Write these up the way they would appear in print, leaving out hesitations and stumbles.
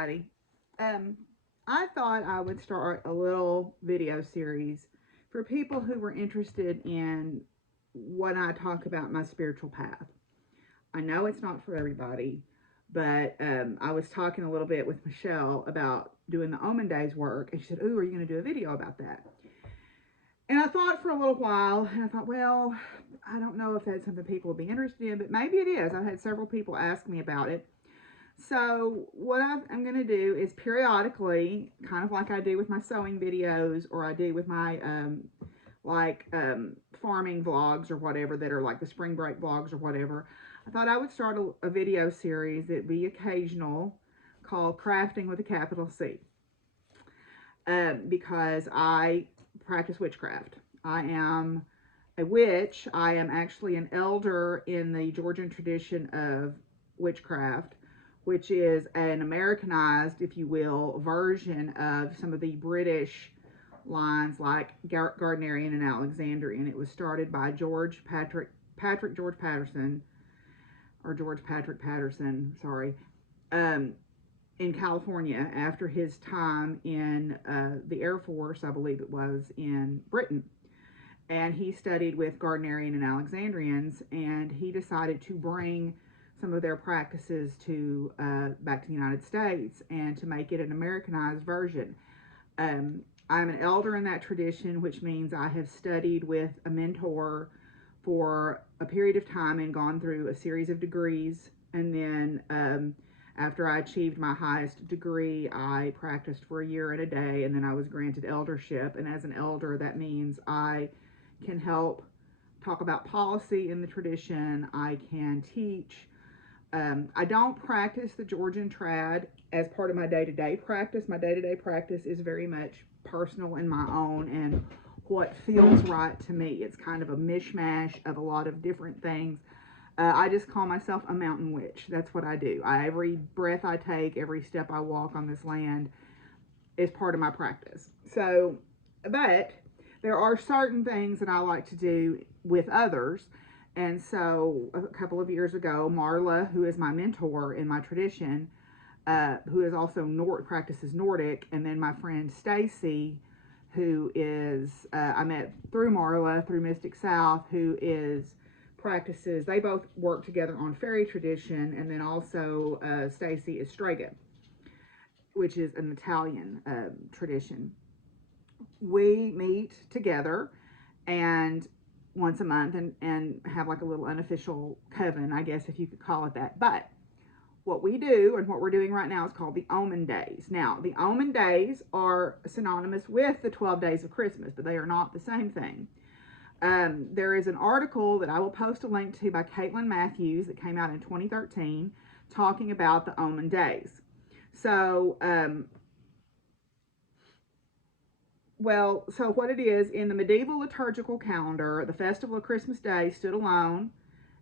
everybody. I thought I would start a little video series for people who were interested in when I talk about my spiritual path. I know it's not for everybody, but I was talking a little bit with Michelle about doing the Omen Days work, and she said, "Ooh, are you going to do a video about that?" And I thought for a little while, and I thought, well, I don't know if that's something people would be interested in, but maybe it is. I've had several people ask me about it. So what I'm going to do is periodically, kind of like I do with my sewing videos, or I do with my farming vlogs or whatever, that are like the spring break vlogs or whatever. I thought I would start a video series that'd be occasional, called Crafting with a capital C, because I practice witchcraft. I am a witch. I am actually an elder in the Georgian tradition of witchcraft, which is an Americanized, if you will, version of some of the British lines like Gardnerian and Alexandrian. It was started by George Patterson, or George Patrick Patterson, sorry, um, in California after his time in the Air Force, I believe it was, in Britain. And he studied with Gardnerian and Alexandrians, and he decided to bring some of their practices to back to the United States and to make it an Americanized version. I'm an elder in that tradition, which means I have studied with a mentor for a period of time and gone through a series of degrees. And then after I achieved my highest degree, I practiced for a year and a day, and then I was granted eldership. And as an elder, that means I can help talk about policy in the tradition. I can teach. I don't practice the Georgian trad as part of my day-to-day practice. My day-to-day practice is very much personal and my own, and what feels right to me. It's kind of a mishmash of a lot of different things. I just call myself a mountain witch. That's what I do. Every breath I take, every step I walk on this land is part of my practice. So, but there are certain things that I like to do with others. And so a couple of years ago, Marla, who is my mentor in my tradition, who is also practices Nordic, and then my friend Stacy, who is, I met through Marla, through Mystic South, who is practices, they both work together on fairy tradition, and then also Stacy is Strega, which is an Italian tradition. We meet together and once a month and have like a little unofficial coven, I guess, if you could call it that. But what we do and what we're doing right now is called the Omen Days. Now, the Omen Days are synonymous with the 12 days of Christmas, but they are not the same thing. There is an article that I will post a link to by Caitlin Matthews that came out in 2013 talking about the Omen Days. So, so what it is, in the medieval liturgical calendar, the festival of Christmas Day stood alone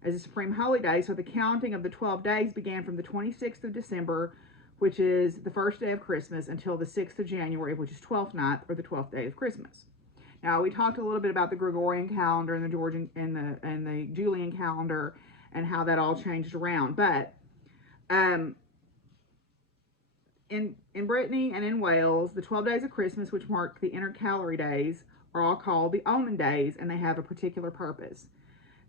as a supreme holy day, so the counting of the 12 days began from the 26th of December, which is the first day of Christmas, until the 6th of January, which is 12th night, or the 12th day of Christmas. Now, we talked a little bit about the Gregorian calendar and the Georgian and the Julian calendar and how that all changed around. But in Brittany and in Wales, the 12 days of Christmas, which mark the intercalary days, are all called the Omen Days, and they have a particular purpose.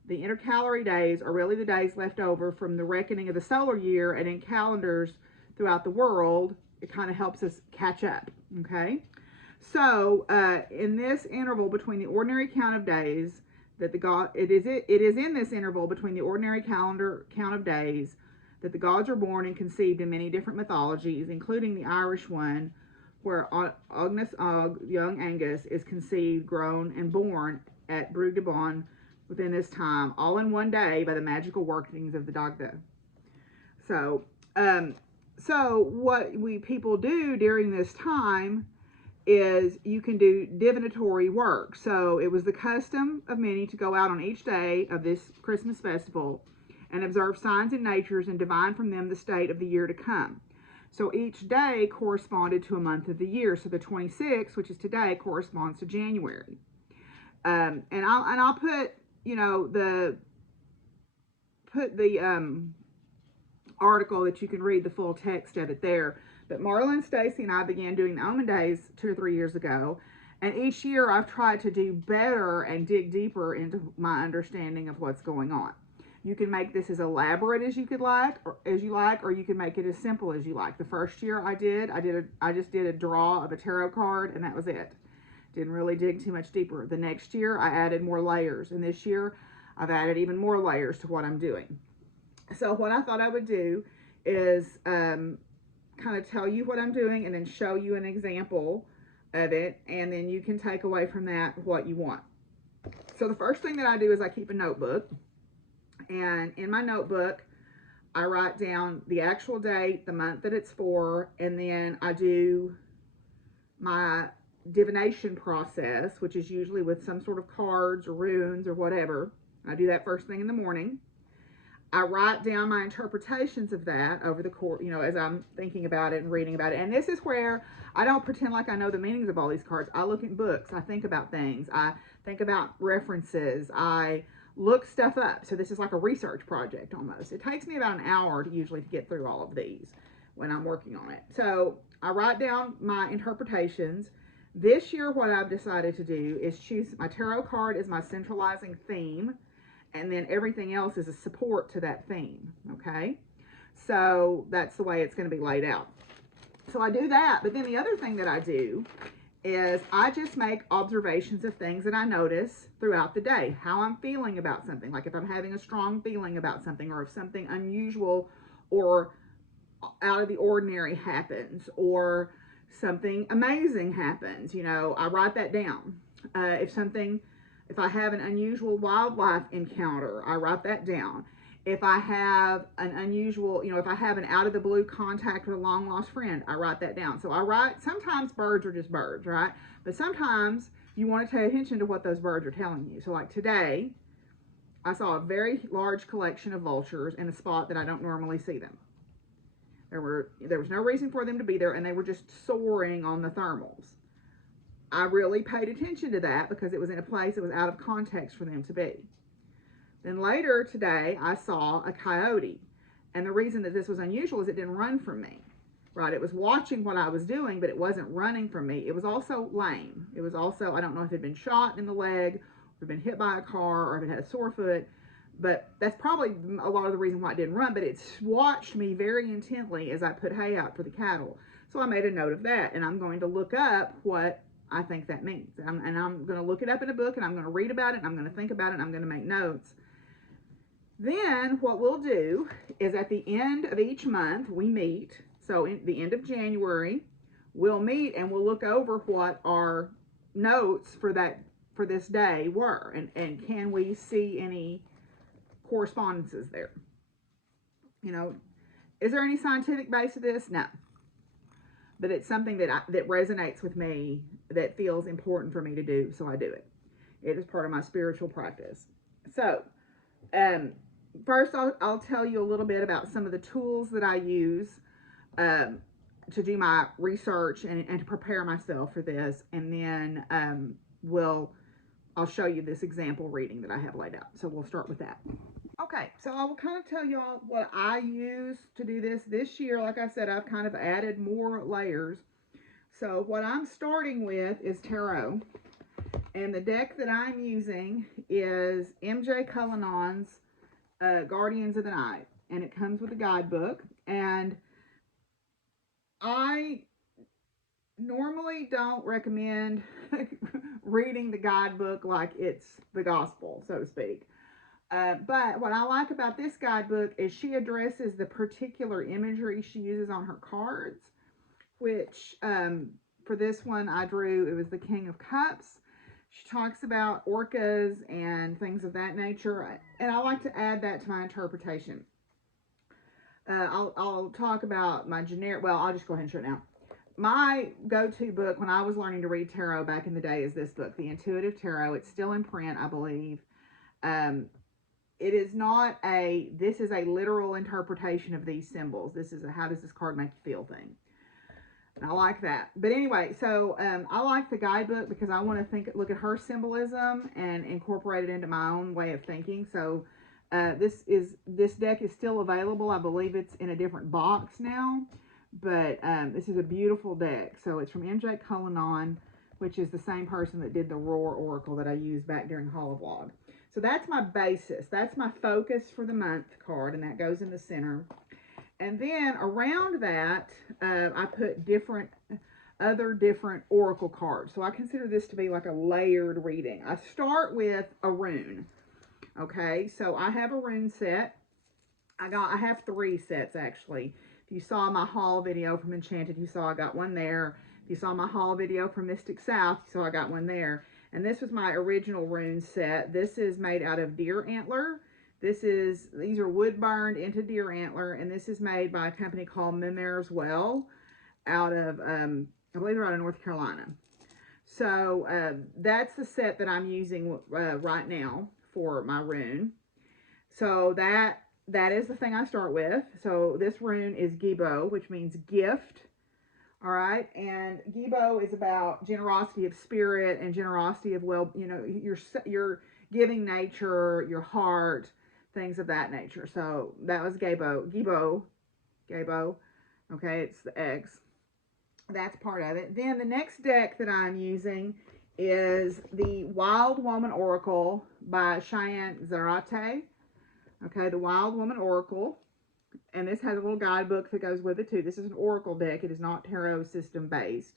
The intercalary days are really the days left over from the reckoning of the solar year, and in calendars throughout the world, it kind of helps us catch up, okay? So, in this interval between the ordinary count of days, it is in this interval between the ordinary calendar count of days that the gods are born and conceived in many different mythologies, including the Irish one, where Agnes Og, young Angus, is conceived, grown, and born at Brugh de Bon within this time, all in one day by the magical workings of the Dagda. So, what people do during this time is you can do divinatory work. So it was the custom of many to go out on each day of this Christmas festival and observe signs in natures and divine from them the state of the year to come. So each day corresponded to a month of the year. So the 26th, which is today, corresponds to January. And I'll put, the article that you can read the full text of it there. But Marla and Stacy and I began doing the Omen Days 2 or 3 years ago. And each year I've tried to do better and dig deeper into my understanding of what's going on. You can make this as elaborate as you like, or you can make it as simple as you like. The first year I just did a draw of a tarot card, and that was it. Didn't really dig too much deeper. The next year I added more layers, and this year I've added even more layers to what I'm doing. So what I thought I would do is kind of tell you what I'm doing and then show you an example of it, and then you can take away from that what you want. So the first thing that I do is I keep a notebook, and in my notebook I write down the actual date, the month that it's for, and then I do my divination process, which is usually with some sort of cards or runes or whatever. I do that first thing in the morning. I write down my interpretations of that over the course, as I'm thinking about it and reading about it. And this is where I don't pretend like I know the meanings of all these cards. I look at books. I think about things. I think about references. I look stuff up. So this is like a research project almost. It takes me about an hour usually to get through all of these when I'm working on it. So I write down my interpretations. This year, what I've decided to do is choose my tarot card as my centralizing theme, and then everything else is a support to that theme, okay? So that's the way it's going to be laid out. So I do that, but then the other thing that I do is I just make observations of things that I notice throughout the day, how I'm feeling about something, like if I'm having a strong feeling about something, or if something unusual or out of the ordinary happens, or something amazing happens, I write that down. If I have an unusual wildlife encounter, I write that down. If I have an unusual, if I have an out of the blue contact with a long lost friend, I write that down. So I write, sometimes birds are just birds, right? But sometimes you want to pay attention to what those birds are telling you. So like today, I saw a very large collection of vultures in a spot that I don't normally see them. There was no reason for them to be there, and they were just soaring on the thermals. I really paid attention to that because it was in a place that was out of context for them to be. Then later today, I saw a coyote. And the reason that this was unusual is it didn't run from me, right? It was watching what I was doing, but it wasn't running from me. It was also lame. It was also, I don't know if it had been shot in the leg, or been hit by a car, or if it had a sore foot. But that's probably a lot of the reason why it didn't run. But it watched me very intently as I put hay out for the cattle. So I made a note of that, and I'm going to look up what I think that means. And I'm going to look it up in a book, and I'm going to read about it, and I'm going to think about it, and I'm going to make notes. Then what we'll do is at the end of each month, we meet. So in the end of January, we'll meet, and we'll look over what our notes for this day were. And can we see any correspondences there? Is there any scientific base to this? No. But it's something that resonates with me, that feels important for me to do, so I do it. It is part of my spiritual practice. So, first I'll tell you a little bit about some of the tools that I use to do my research and to prepare myself for this, and then I'll show you this example reading that I have laid out. So we'll start with that. Okay, so I will kind of tell y'all what I use to do this. This year, like I said, I've kind of added more layers. So what I'm starting with is tarot. And the deck that I'm using is MJ Cullinan's Guardians of the Night. And it comes with a guidebook. And I normally don't recommend reading the guidebook like it's the gospel, so to speak. But what I like about this guidebook is she addresses the particular imagery she uses on her cards, which for this one I drew, it was the King of Cups. She talks about orcas and things of that nature, and I like to add that to my interpretation. I'll talk about my generic, well, I'll just go ahead and show it now. My go-to book when I was learning to read tarot back in the day is this book, The Intuitive Tarot. It's still in print, I believe. It is not this is a literal interpretation of these symbols. This is a how does this card make you feel thing. And I like that. But anyway, so I like the guidebook because I want to look at her symbolism and incorporate it into my own way of thinking. So this deck is still available. I believe it's in a different box now. But this is a beautiful deck. So it's from MJ Cullinan, which is the same person that did the Roar Oracle that I used back during Holovlog. So that's my basis. That's my focus for the month card, and that goes in the center. And then around that, I put other different oracle cards. So I consider this to be like a layered reading. I start with a rune. Okay, so I have a rune set. I have 3 sets actually. If you saw my haul video from Enchanted, you saw I got one there. If you saw my haul video from Mystic South, you saw I got one there. And this was my original rune set. This is made out of deer antler. These are wood burned into deer antler, and this is made by a company called Mimir's Well out of, I believe they're out of North Carolina. So that's the set that I'm using right now for my rune. So that is the thing I start with. So this rune is Gibo, which means gift. All right, and Gibo is about generosity of spirit and generosity of, well, your giving nature, your heart, things of that nature. So that was Gibo. Okay, it's the X. That's part of it. Then the next deck that I'm using is the Wild Woman Oracle by Cheyenne Zarate. Okay, the Wild Woman Oracle. And this has a little guidebook that goes with it too. This is an oracle deck. It is not tarot system based.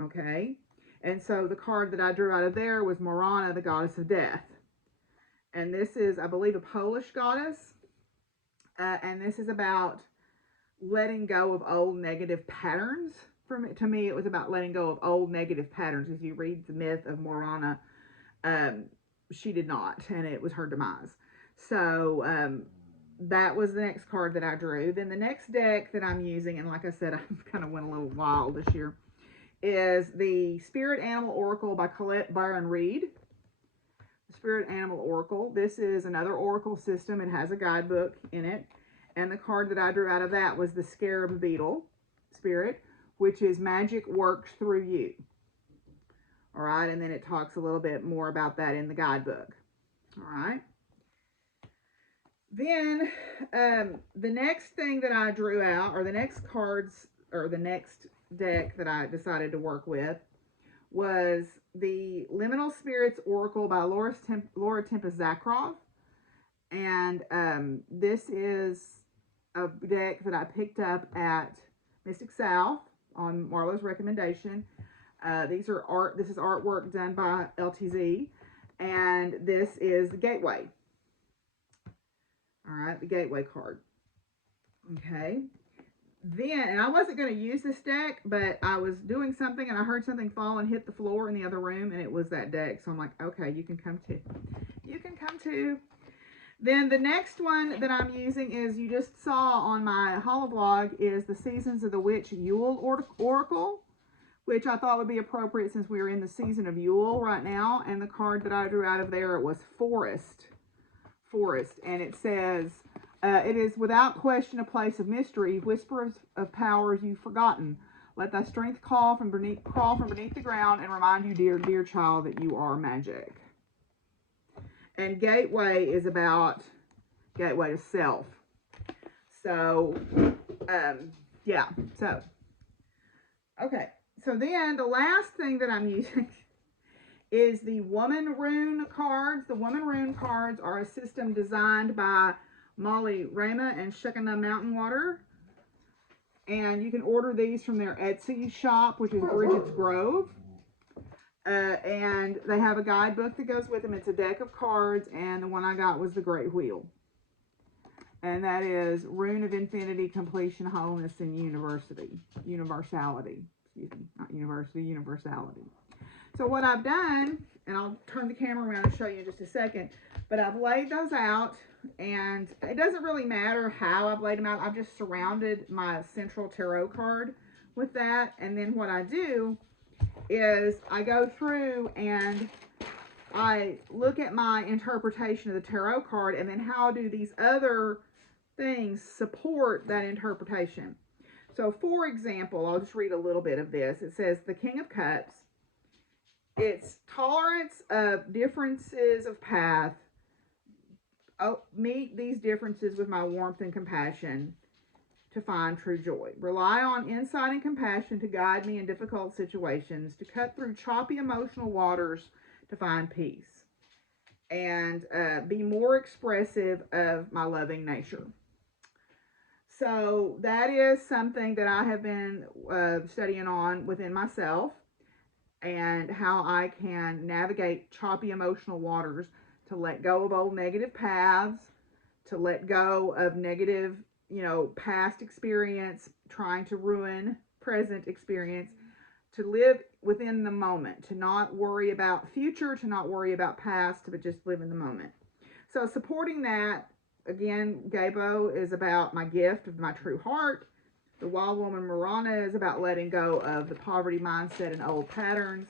Okay. And so the card that I drew out of there was Morana, the goddess of death. And this is, I believe, a Polish goddess. And this is about letting go of old negative patterns. To me, it was about letting go of old negative patterns. If you read the myth of Morana, she did not, and it was her demise. So that was the next card that I drew. Then the next deck that I'm using, and like I said, I kind of went a little wild this year, is the Spirit Animal Oracle by Colette Byron Reed. The Spirit Animal Oracle. This is another oracle system. It has a guidebook in it. And the card that I drew out of that was the Scarab Beetle Spirit, which is magic works through you. All right, and then it talks a little bit more about that in the guidebook. All right. Then the next thing that I drew out, or the next cards, or the next deck that I decided to work with, was the Liminal Spirits Oracle by Laura Tempest Zakroff. And this is a deck that I picked up at Mystic South on Marlo's recommendation. This is artwork done by LTZ, and this is the Gateway. All right, the Gateway card. Okay. Then, and I wasn't going to use this deck, but I was doing something and I heard something fall and hit the floor in the other room, and it was that deck. So I'm like, okay, you can come too. You can come too. Then the next one that I'm using is, you just saw on my Holovlog, is the Seasons of the Witch Yule Oracle, which I thought would be appropriate since we are in the season of Yule right now. And the card that I drew out of there was Forest. And it says, it is without question a place of mystery, whispers of powers you've forgotten. Let thy strength crawl from beneath the ground and remind you, dear child, that you are magic. And Gateway is about gateway to self. So, yeah. So, okay. So then the last thing that I'm using is the Woman Rune cards. The Woman Rune cards are a system designed by Molly Rama and Shekinah Mountain Water. And you can order these from their Etsy shop, which is Bridget's Grove. And they have a guidebook that goes with them. It's a deck of cards, and the one I got was the Great Wheel. And that is Rune of Infinity, Completion, Wholeness, and Universality. Excuse me, not university, universality. So what I've done, and I'll turn the camera around and show you in just a second, but I've laid those out, and it doesn't really matter how I've laid them out. I've just surrounded my central tarot card with that, and then what I do is I go through and I look at my interpretation of the tarot card, and then how do these other things support that interpretation. So for example, I'll just read a little bit of this. It says, the King of Cups, it's tolerance of differences of path. Meet these differences with my warmth and compassion. to find true joy. Rely on insight and compassion to guide me in difficult situations, to cut through choppy emotional waters to find peace, and be more expressive of my loving nature. So that is something that I have been studying on within myself, and how I can navigate choppy emotional waters, to let go of old negative paths, to let go of negative, past experience trying to ruin present experience, to live within the moment, to not worry about future, to not worry about past, but just live in the moment. So supporting that, again, Gabo is about my gift of my true heart. The Wild Woman Marana is about letting go of the poverty mindset and old patterns.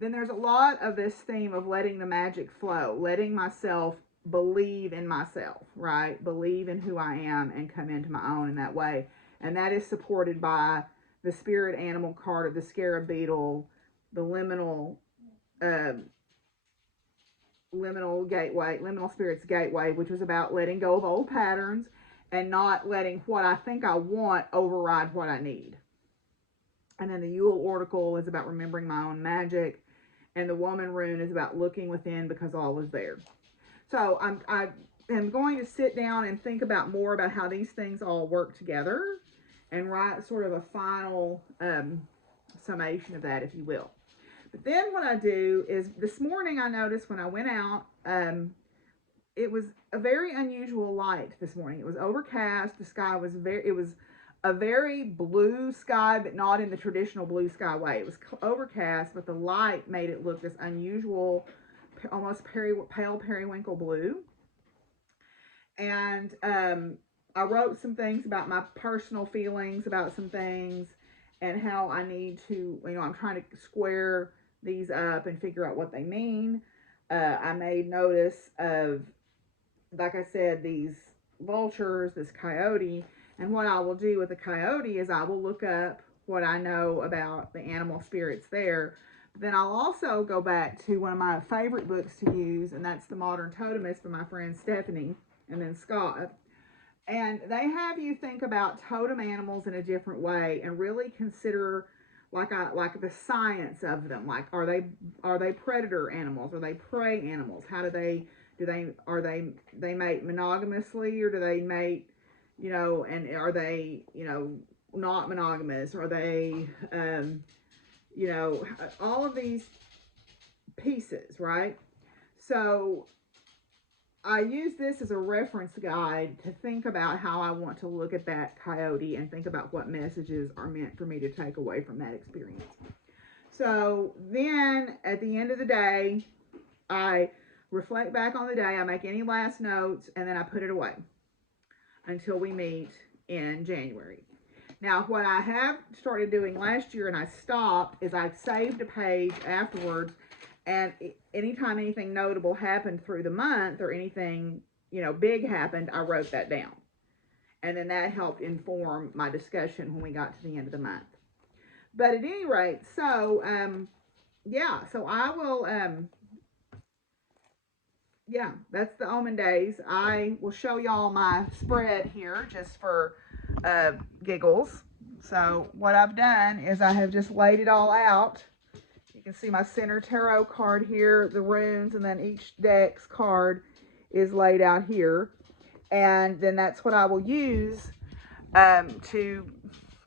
Then there's a lot of this theme of letting the magic flow, letting myself believe in myself, right? Believe in who I am and come into my own in that way. And that is supported by the spirit animal card of the scarab beetle, the uh, liminal spirits gateway, which was about letting go of old patterns and not letting what I think I want override what I need. And then the Yule Oracle is about remembering my own magic, and the Woman Rune is about looking within because all is there. So I am going to sit down and think about more about how these things all work together, and write sort of a final summation of that, if you will. But then what I do is, this morning I noticed when I went out, it was a very unusual light this morning. It was overcast. The sky was it was a very blue sky, but not in the traditional blue sky way. It was overcast, but the light made it look this unusual, almost pale periwinkle blue. And I wrote some things about my personal feelings about some things, and how I need to, I'm trying to square these up and figure out what they mean. I made notice of, like I said, these vultures, this coyote, and what I will do with the coyote is I will look up what I know about the animal spirits there. But then I'll also go back to one of my favorite books to use, and that's The Modern Totemist by my friend Stephanie and then Scott. And they have you think about totem animals in a different way and really consider like the science of them. Like, are they predator animals? Are they prey animals? How do they mate monogamously, or do they mate, and are they, not monogamous? Are they, all of these pieces, right? So I use this as a reference guide to think about how I want to look at that coyote and think about what messages are meant for me to take away from that experience. So then at the end of the day, I reflect back on the day, I make any last notes, and then I put it away until we meet in January. Now, what I have started doing last year, and I stopped, is I saved a page afterwards, and anytime anything notable happened through the month, or anything, big happened, I wrote that down. And then that helped inform my discussion when we got to the end of the month. But at any rate, so I will, that's the Omen Days. I will show y'all my spread here just for giggles. So what I've done is I have just laid it all out. You can see my center tarot card here, the runes, and then each deck's card is laid out here. And then that's what I will use to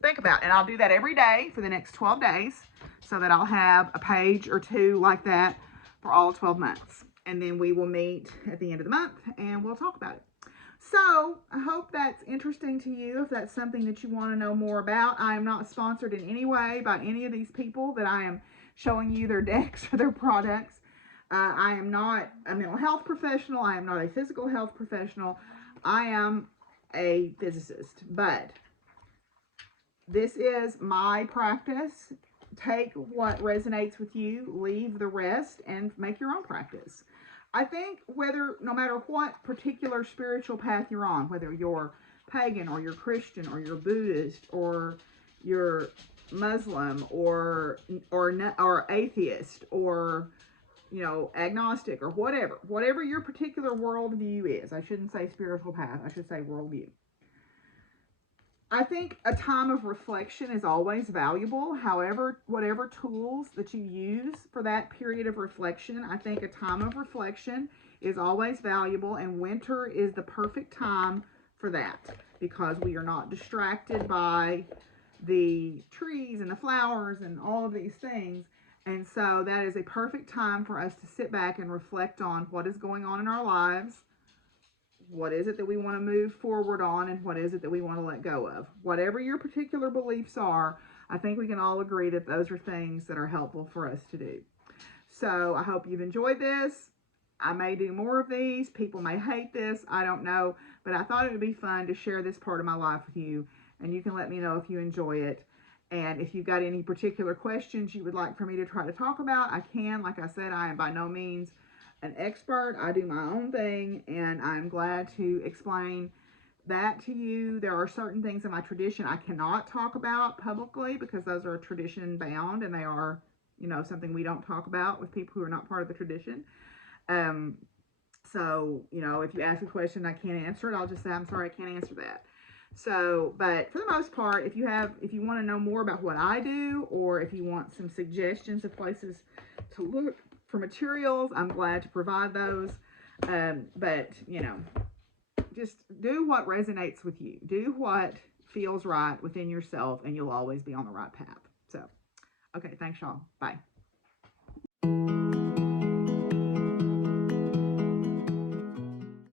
think about. And I'll do that every day for the next 12 days, so that I'll have a page or two like that for all 12 months. And then we will meet at the end of the month and we'll talk about it. So I hope that's interesting to you. If that's something that you want to know more about, I am not sponsored in any way by any of these people that I am showing you their decks or their products. I am not a mental health professional. I am not a physical health professional. I am a physicist, but this is my practice. Take what resonates with you, leave the rest, and make your own practice. I think no matter what particular spiritual path you're on, whether you're pagan or you're Christian or you're Buddhist or you're Muslim or atheist or agnostic or whatever your particular worldview is. I shouldn't say spiritual path. I should say worldview. I think a time of reflection is always valuable. However, whatever tools that you use for that period of reflection, I think a time of reflection is always valuable, and winter is the perfect time for that because we are not distracted by the trees and the flowers and all of these things. And so that is a perfect time for us to sit back and reflect on what is going on in our lives, what is it that we want to move forward on, and what is it that we want to let go of. Whatever your particular beliefs are, I think we can all agree that those are things that are helpful for us to do. So I hope you've enjoyed this. I may do more of these. People may hate this. I don't know. But I thought it would be fun to share this part of my life with you. And you can let me know if you enjoy it. And if you've got any particular questions you would like for me to try to talk about, I can. Like I said, I am by no means an expert. I do my own thing. And I'm glad to explain that to you. There are certain things in my tradition I cannot talk about publicly because those are tradition bound and they are, something we don't talk about with people who are not part of the tradition. Um, so, if you ask a question I can't answer it, I'll just say, I'm sorry, I can't answer that. So, but for the most part, if you want to know more about what I do, or if you want some suggestions of places to look for materials, I'm glad to provide those. But, just do what resonates with you. Do what feels right within yourself, and you'll always be on the right path. So, okay, thanks, y'all. Bye.